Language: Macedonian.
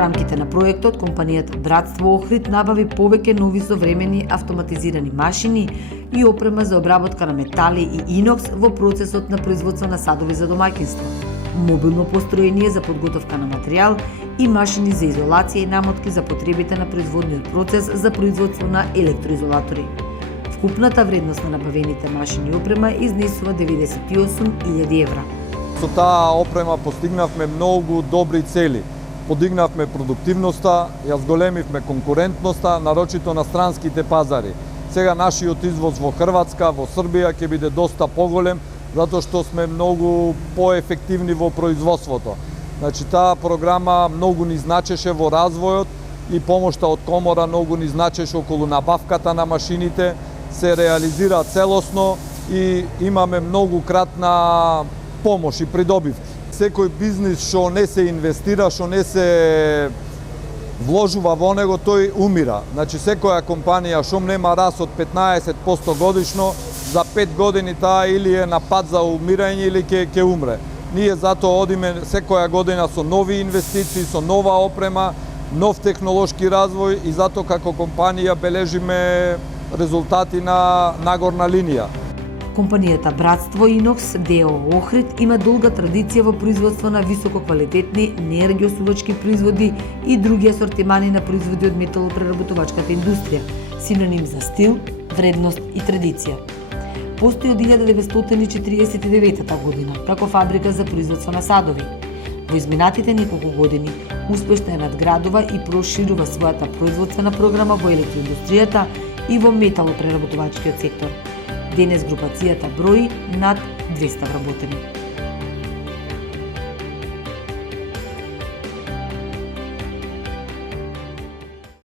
рамките на проектот, компанијата Братство Охрид набави повеќе нови современи автоматизирани машини и опрема за обработка на метали и инокс во процесот на производство на садови за домаќинство, мобилно построение за подготовка на материјал и машини за изолација и намотки за потребите на производниот процес за производство на електроизолатори. Вкупната вредност на набавените машини и опрема изнесува 98.000 евра. Со таа опрема постигнавме многу добри цели. Подигнавме продуктивноста, ја зголемивме конкурентноста, нарочито на странските пазари. Сега нашиот извоз во Хрватска, во Србија ќе биде доста поголем, затоа што сме многу поефективни во производството. Значи, таа програма многу ни значеше во развојот и помошта од Комора многу ни значеше околу набавката на машините, се реализира целосно и имаме многу кратна помош и придобивки. Секој бизнис што не се инвестира, што не се вложува во него, тој умира. Значи, секоја компанија што нема раст од 15% годишно, за 5 години таа или е на пат за умирање или ќе умре. Ние затоа одиме секоја година со нови инвестиции, со нова опрема, нов технолошки развој и затоа како компанија бележиме резултати на нагорна линија. Компанијата Братство Инокс ДО Охрид има долга традиција во производство на висококвалитетни неергиосудачки производи и други асортимани на производи од металопреработувачката индустрија, синоним за стил, вредност и традиција. Постои од 1949 година како фабрика за производство на садови. Во изминатите неколку години успешно ја надградува и проширува својата производствена програма во електроиндустријата и во металопреработувачкиот сектор. Денес групацијата брои над 200 вработени.